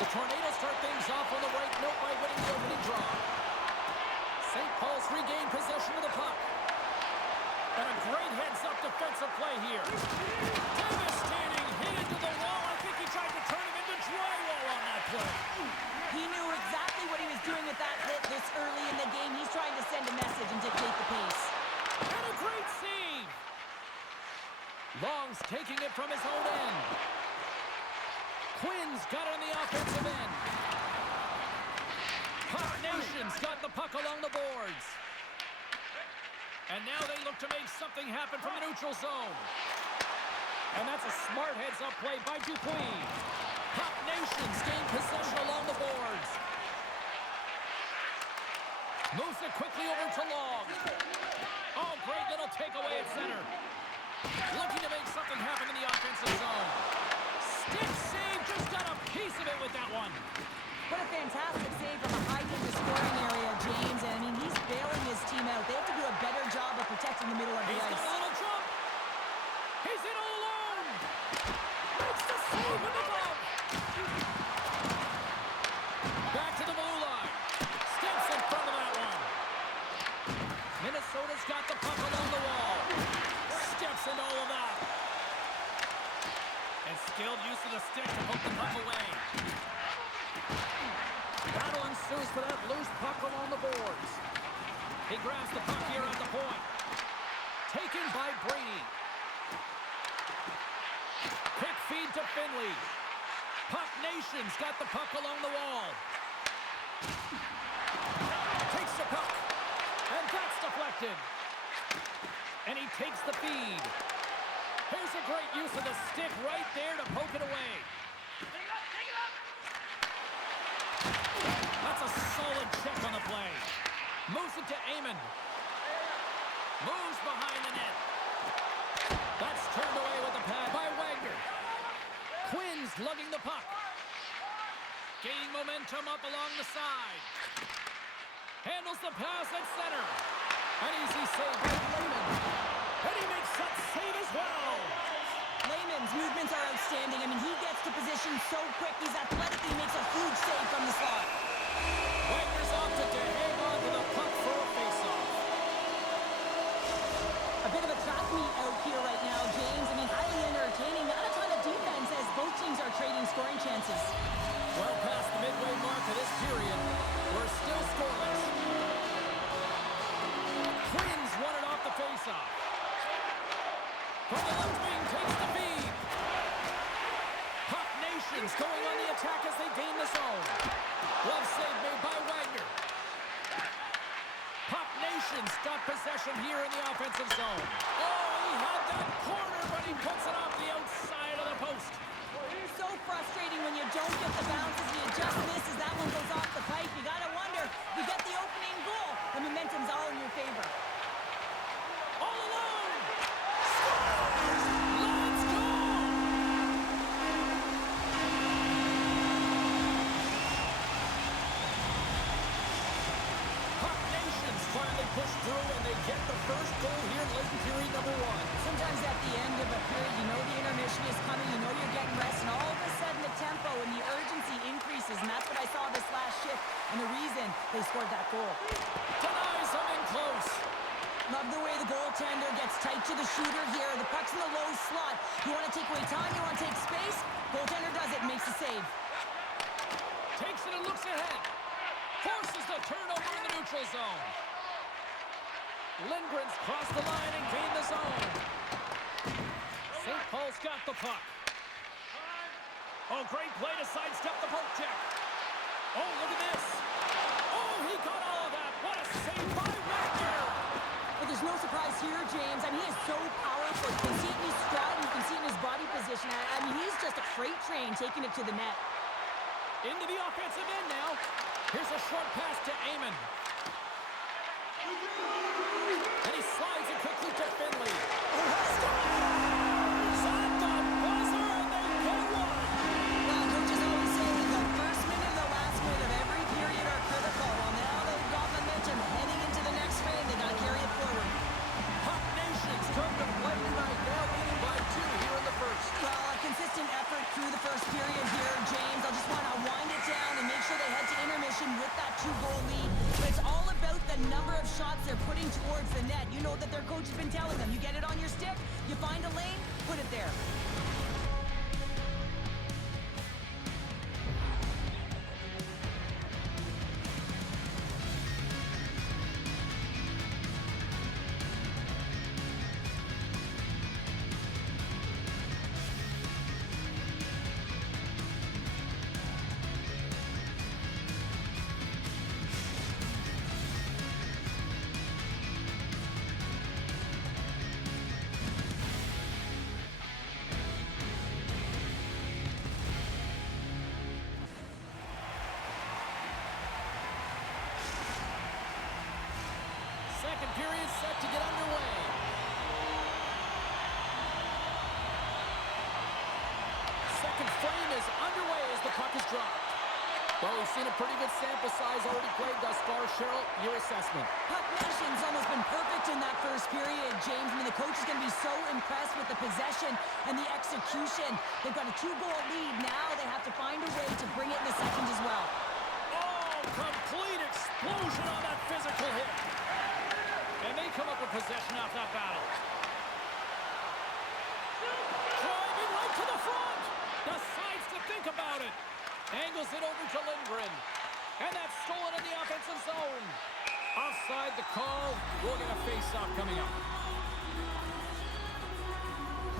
The Tornadoes start things off on the right note by winning the opening draw. St. Paul's regained possession of the puck. And a great heads-up defensive play here. Devastating hit into the wall. I think he tried to turn him into drywall on that play. He knew exactly what he was doing with that hit this early in the game. He's trying to send a message and dictate the pace. And a great save. Long's taking it from his own end. Quinn's got it on the offensive end. Puck Nation's got the puck along the boards. And now they look to make something happen from the neutral zone. And that's a smart heads-up play by Dupuis. Puck Nation's gained possession along the boards. Moves it quickly over to Long. Oh, great little takeaway at center. Looking to make something happen in the offensive zone. Stick save, just got a piece of it with that one. What a fantastic save from a high in the scoring area, James. And I mean, he's bailing his team out. They have to do a better job of protecting the middle of the ice. He's got a little jump. He's in all alone. Makes the save with the glove. Back to the blue line. Steps in front of that one. Minnesota's got the puck along the wall. Steps in all of that. And skilled use of the stick to poke the puck away. Battle ensues for that loose puck along the boards. He grabs the puck here at the point. Taken by Brady. Quick feed to Finley. Puck Nation's got the puck along the wall. Takes the puck. And that's deflected. And he takes the feed. Here's a great use of the stick right there to poke it away. That's a solid check on the play. Moves it to Amon. Moves behind the net. That's turned away with the pad by Wagner. Quinn's lugging the puck. Gaining momentum up along the side. Handles the pass at center. An easy save by Lehman. And he makes that save as well. Lehman's movements are outstanding. I mean, he gets to position so quick. He's athletic. He makes a huge save from the slot. Wagner's opted to hang on to the puck for a face-off. A bit of a track meet out here right now, James. I mean, highly entertaining. Not a ton of defense as both teams are trading scoring chances. Well past the midway mark of this period, we're still scoreless. Quinn's won it off the face-off. From the left wing, takes the feed. Puck Nation's going on the attack as they gain the zone. Glove save made by Wagner. Puck Nation's got possession here in the offensive zone. Oh, he had that corner, but he puts it off the outside of the post. So frustrating when you don't get the bounces, you just misses. That one goes off the pipe. You gotta wonder, you get the opening goal. The momentum's all in your favor. All alone! Scores! Let's go! Puck Nation's finally pushed through, and they get the first goal here late in period number one. Sometimes at the end of a period, you know the intermission is coming, you know you're getting rest, and all of a sudden the tempo and the urgency increases, and that's what I saw this last shift, and the reason they scored that goal. Denies him in close. Love the way the goaltender gets tight to the shooter here. The puck's in the low slot. You want to take away time, you want to take space. Goaltender does it and makes the save. Takes it and looks ahead. Forces the turnover in the neutral zone. Lindgren's crossed the line and gained the zone. St. Paul's got the puck. Oh, great play to sidestep the poke check. Oh, look at this. Oh, he got all of that. What a save by Wagner. But there's no surprise here, James. I mean, he is so powerful. You can see it in his stride, and you can see it in his body position. I mean, he's just a freight train taking it to the net. Into the offensive end now. Here's a short pass to Amon. And he slides it quickly to Finley. Scores! At the buzzer, and they get one! Well, coaches always say the first minute and the last minute of every period are critical. Well, now they've got momentum heading into the next frame. They got to carry it forward. Puck Nation's come to play tonight, now leading by 2 here in the first. Well, a consistent effort through the first period here, James. I'll just want to wind it know that their coach has been telling them. You get it on your stick, you find a lane, put it there. Second period set to get underway. Second frame is underway as the puck is dropped. Well, we've seen a pretty good sample size already played thus far. Cheryl, your assessment. Puck Nation's almost been perfect in that first period, James. I mean, the coach is going to be so impressed with the possession and the execution. They've got a 2-goal lead. Now they have to find a way to bring it in the second as well. Oh, complete explosion on that physical hit. And they come up with possession off that battle. Driving right to the front. Decides to think about it. Angles it over to Lindgren. And that's stolen in the offensive zone. Offside the call. We'll get a face-off coming up.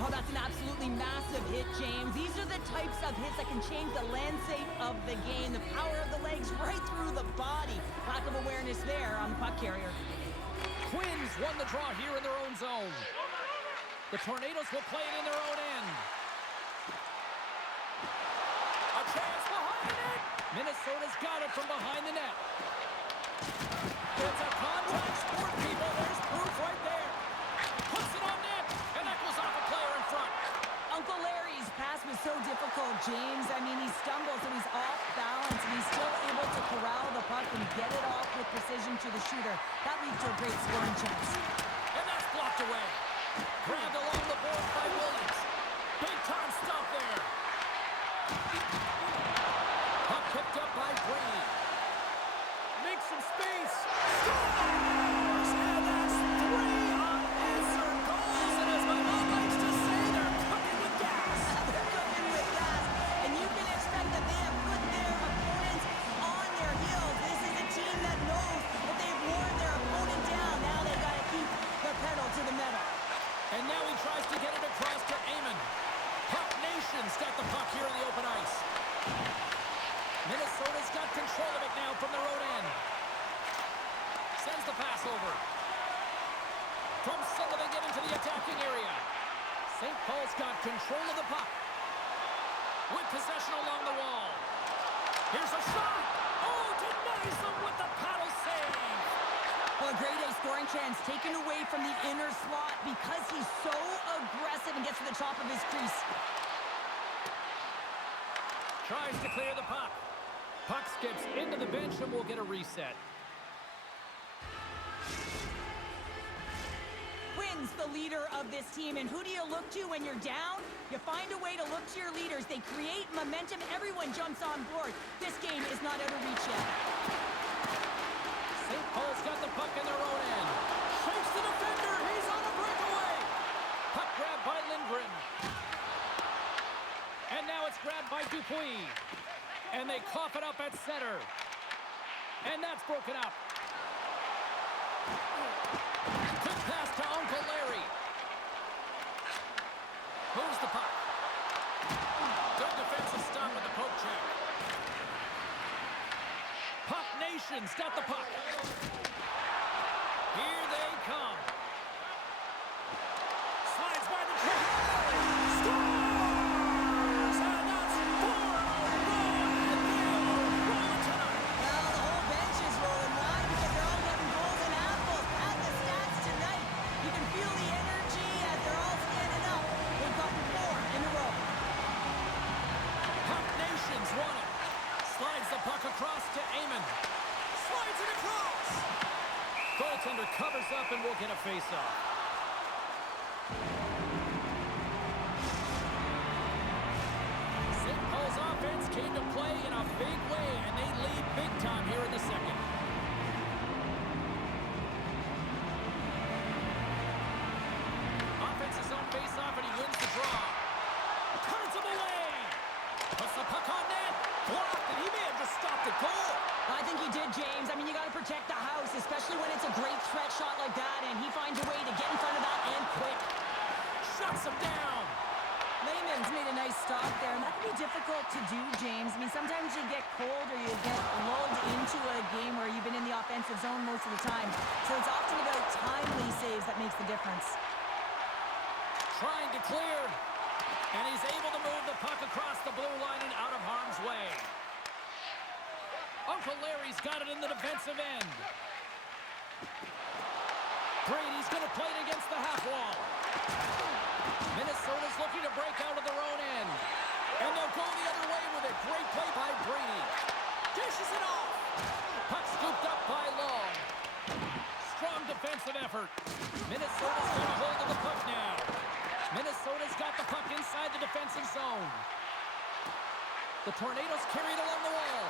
Oh, that's an absolutely massive hit, James. These are the types of hits that can change the landscape of the game. The power of the legs right through the body. Lack of awareness there on the puck carrier. Twins won the draw here in their own zone. The Tornadoes will play it in their own end. A chance behind the net. Minnesota's got it from behind the net. It's a contact sport, people. There's proof right there. Puts it on net, and that goes off a player in front. Uncle Larry's pass was so difficult, James. I mean, he stumbles and he's off balance, and he's still able to corral the puck and get it off with precision to the shooter. That leads to a great scoring chance. And that's blocked away. Grabbed along the board by Williams. Big time stop there. Puck picked up by Brady. Makes some space. Scores! And that's 3 unanswered goals. And as my mom likes to say, they're cooking with gas. They're cooking with gas, and you can expect that they have put their opponents on their heels. This is a team that knows that they've worn their opponent down. Now they've got to keep their pedal to the metal. And now he tries to get it across to Amon. Puck Nation's got the puck here in the open ice. Minnesota's got control of it now from their own end. Sends the pass over. From Sullivan, get into the attacking area. St. Paul's got control of the puck. With possession along the wall. Here's a shot. Oh, denies them with the paddle save. Well, a grade A scoring chance taken away from the inner slot because he's so aggressive and gets to the top of his crease. Tries to clear the puck. Puck skips into the bench and we'll get a reset. Quinn's the leader of this team, and who do you look to when you're down? You find a way to look to your leaders. They create momentum. Everyone jumps on board. This game is not out of reach yet. St. Paul's got the puck in their own end. Shakes the defender. He's on a breakaway. Puck grabbed by Lindgren. And now it's grabbed by Dupuis. And they cough it up at center. And that's broken up. Quick pass to Uncle Larry. Moves the puck. Good defensive stop with the poke check. Puck Nation's got the puck. Here they come. Slides by the trap. Scores! And that's 4 in a row, and they are rolling tonight. Well, the whole bench is rolling. Why? Because they're all getting goals and apples. At the stats tonight, you can feel the energy as they're all standing up. They've gotten 4 in a row. Puck Nation's won it. Slides the puck across to Amon. Slides it across. Goaltender covers up and we'll get a face-off. St. Paul's offense came to play in a big way, and they lead big time here in the second. Puts the puck on net. Blocked, and he may have just stopped the goal. I think he did, James. I mean, you got to protect the house, especially when it's a great threat shot like that, and he finds a way to get in front of that and quick. Shuts him down. Lehman's made a nice stop there, and that can be difficult to do, James. I mean, sometimes you get cold or you get lulled into a game where you've been in the offensive zone most of the time. So it's often about timely saves that makes the difference. Trying to clear, and he's able to move the puck across the blue line and out of harm's way. Uncle Larry's got it in the defensive end. Brady's going to play it against the half wall. Minnesota's looking to break out of their own end. And they'll go the other way with it. Great play by Brady. Dishes it off. Puck scooped up by Long. Strong defensive effort. Minnesota's got a hold of the puck now. Minnesota's got the puck inside the defensive zone. The Tornadoes carry it along the wall.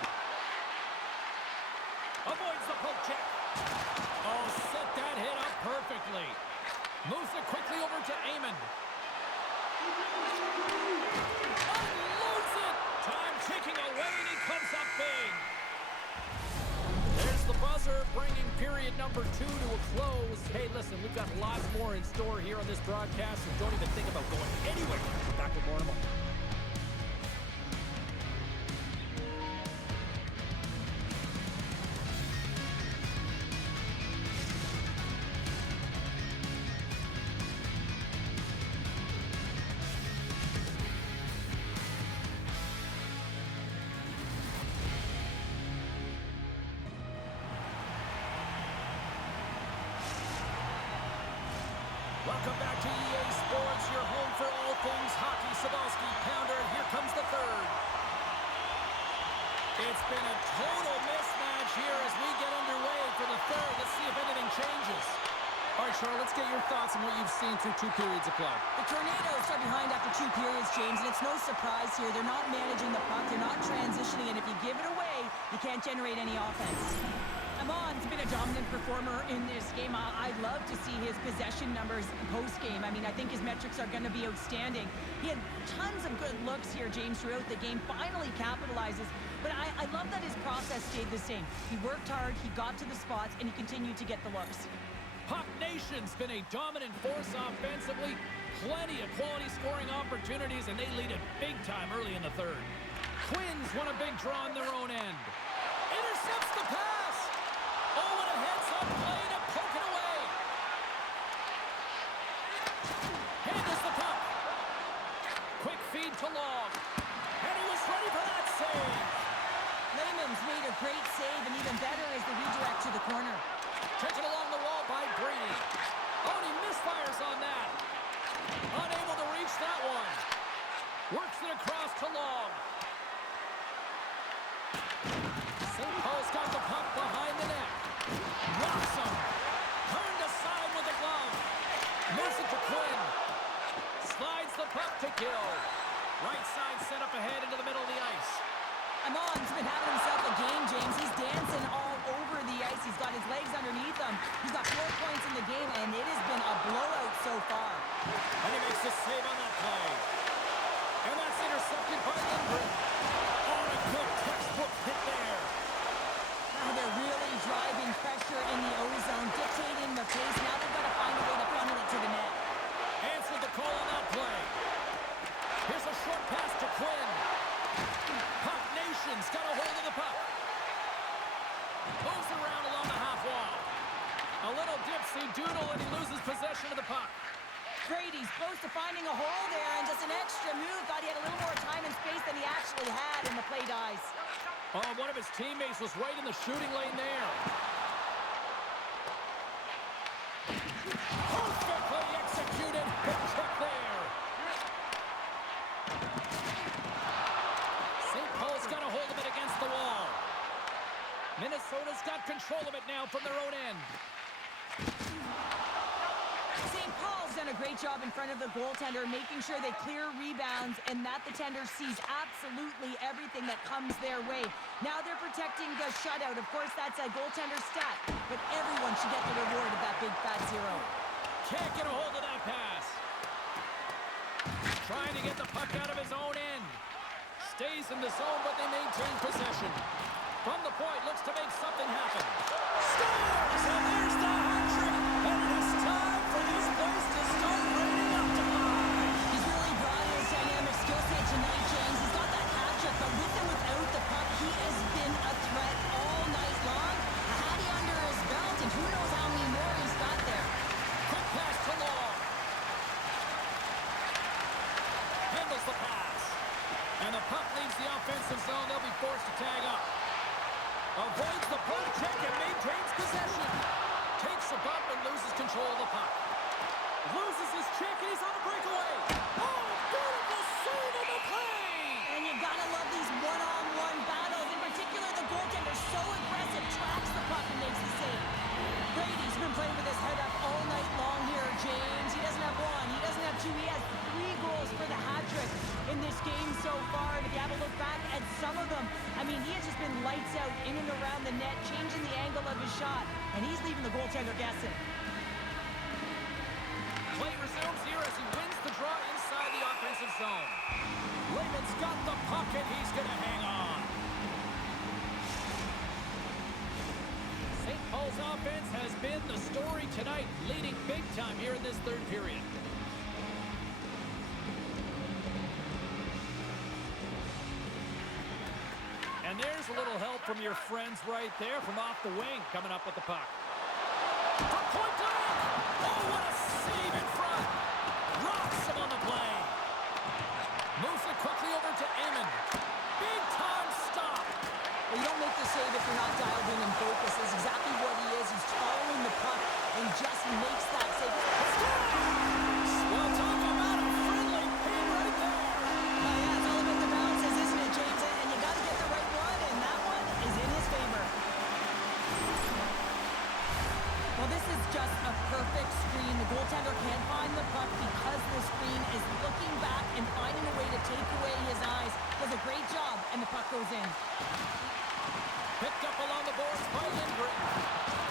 Avoids the poke check. Oh, set that hit up perfectly. Moves it quickly over to Amon. Unloads it. Time ticking away, and he comes up big. There's the buzzer, bringing period number 2 to a close. Hey, listen, we've got lots more in store here on this broadcast, so don't even think about going anywhere. Back with more in a moment. Welcome back to EA Sports, your home for all things hockey. Sabalski, Pounder, here comes the third. It's been a total mismatch here as we get underway for the third. Let's see if anything changes. All right, Charlotte, let's get your thoughts on what you've seen through 2 periods of play. The Tornadoes are behind after 2 periods, James, and it's no surprise here. They're not managing the puck. They're not transitioning, and if you give it away, you can't generate any offense. Amon's been a dominant performer in this game. I'd love to see his possession numbers post-game. I mean, I think his metrics are going to be outstanding. He had tons of good looks here, James, throughout the game. Finally capitalizes. But I love that his process stayed the same. He worked hard, he got to the spots, and he continued to get the looks. Puck Nation's been a dominant force offensively. Plenty of quality scoring opportunities, and they lead it big time early in the third. Twins won a big draw on their own end. Intercepts the pass. Oh, and a heads-up play to poke it away. Handles the puck. Quick feed to Long. And he was ready for that save. Lehman's made a great save, and even better is the redirect to the corner. Taken along the wall by Brady. Oh, and he misfires on that. Unable to reach that one. Works it across to Long. St. Paul's got the puck behind the net. Rocks him. Turned aside with the glove. Moves it to Quinn. Slides the puck to Gill. Right side set up ahead into the middle of the ice. Amon's been having himself a game, James. He's dancing all over the ice. He's got his legs underneath him. He's got 4 points in the game, and it has been a blowout so far. And he makes the save on that play. And that's intercepted by Lindgren. Oh, and a good textbook hit there. Now they're really driving pressure in the O-zone, dictating the pace. Now they've got to find a way to funnel it to the net. Answered the call on that play. Here's a short pass to Quinn. Puck Nation's got a hold of the puck. Moves it around along the half wall. A little dipsy doodle, and he loses possession of the puck. Brady's close to finding a hole there, and just an extra move. Thought he had a little more time and space than he actually had, and the play dies. Oh, one of his teammates was right in the shooting lane there. Perfectly executed. Good check there. St. Paul's got a hold of it against the wall. Minnesota's got control of it now from their own end. St. Paul's done a great job in front of the goaltender, making sure they clear rebounds and that the tender sees absolutely everything that comes their way. Now they're protecting the shutout. Of course, that's a goaltender stat, but everyone should get the reward of that big fat zero. Can't get a hold of that pass. Trying to get the puck out of his own end. stays in the zone, but they maintain possession. From the point, looks to make something happen. Scores! And there's the hat trick. And it is time for this place to start raining up to high. He's really brought his dynamic skill set tonight, James. He's got that hat trick, but with and without the puck, he has been a threat all night long. A hattie under his belt, and who knows how many more he's got there. Quick pass to Long. Handles the pass. And the puck leaves the offensive zone. They'll be forced to tag up. Avoids the poke check and maintains possession. Takes a bump and loses control of the puck. Loses his check and he's on a breakaway. Oh, beautiful save of the play! And you gotta love these one-on-one battles. In particular, the goaltender so aggressive, tracks the puck and makes the save. Brady's been playing with his head up all night long here, James. He doesn't have one, he doesn't have two, he has 3 goals for the hat trick in this game so far. And if you have a look back at some of them, I mean, he has just been lights out in and around the net, changing the angle of his shot, and he's leaving the goaltender guessing. Play resumes here as he wins the draw inside the offensive zone. Lehman's got the puck and he's going to hang on. St. Paul's offense has been the story tonight, leading big time here in this third period. And there's a little help from your friends right there from off the wing, coming up with the puck. From point blank! Oh, what a save in front! Rocks him on the play. Moves it quickly over to Amon. Big time stop. Well, you don't make the save if you're not dialed in and focused. That's exactly what he is. He's following the puck and just makes that save. Scores! Well, talk about a friendly pin right there. Yeah, it's all about the bounces, isn't it, James? And you got to get the right one, and that one is in his favor. Well, this is just a perfect screen. The goaltender can't find the puck because the screen is looking back and finding a way to take away his eyes. Does a great job, and the puck goes in. Picked up along the boards by Lindgren.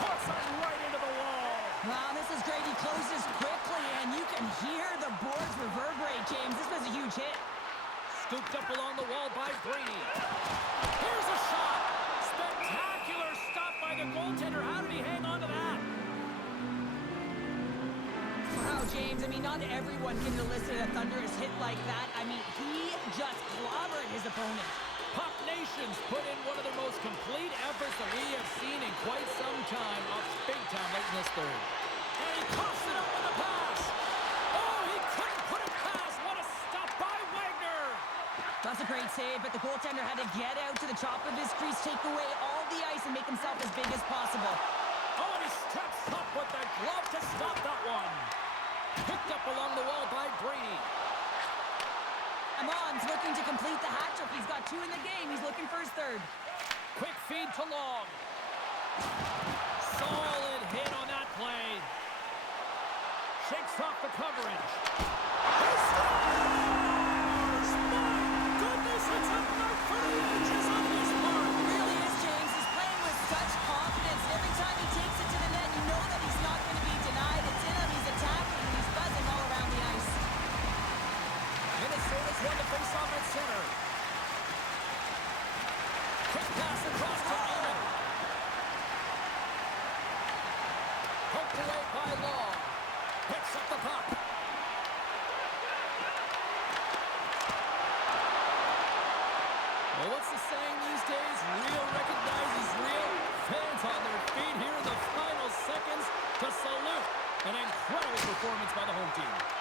Puts it right into the wall. Wow, this is great. He closes quickly, and you can hear the boards reverberate, James. This was a huge hit. Scooped up along the wall by Brady. Here's a shot. Spectacular stop by the goaltender. How did he hang on to that? Wow, James, I mean, not everyone can elicit a thunderous hit like that. I mean, he just clobbered his opponent. Puck Nations put in one of their most complete efforts that we have seen in quite some time, up big time late in this third. And he coughs it up with the pass. Oh, he couldn't put it past. What a stop by Wagner. That's a great save, but the goaltender had to get out to the top of his crease, take away all the ice, and make himself as big as possible. Oh, and he steps up with the glove to stop that one. Picked up along the wall by Brady. Amon's looking to complete the hat trick. He's got 2 in the game. He's looking for his 3rd. Quick feed to Long. Solid hit on that play. Shakes off the coverage. He scores! My goodness, it's a mark for the ages on this part. It really is, James. He's playing with such confidence. Every time he takes it to the net, you know that he's not going to be denied. It's in him. He's attacking, and he's buzzing all around the ice. Minnesota's won the face-off at center. Quick pass across to Amon. Poked away by Long. Picks up the puck. Well, what's the saying these days? Real recognizes real. Fans on their feet here in the final seconds to salute an incredible performance by the home team.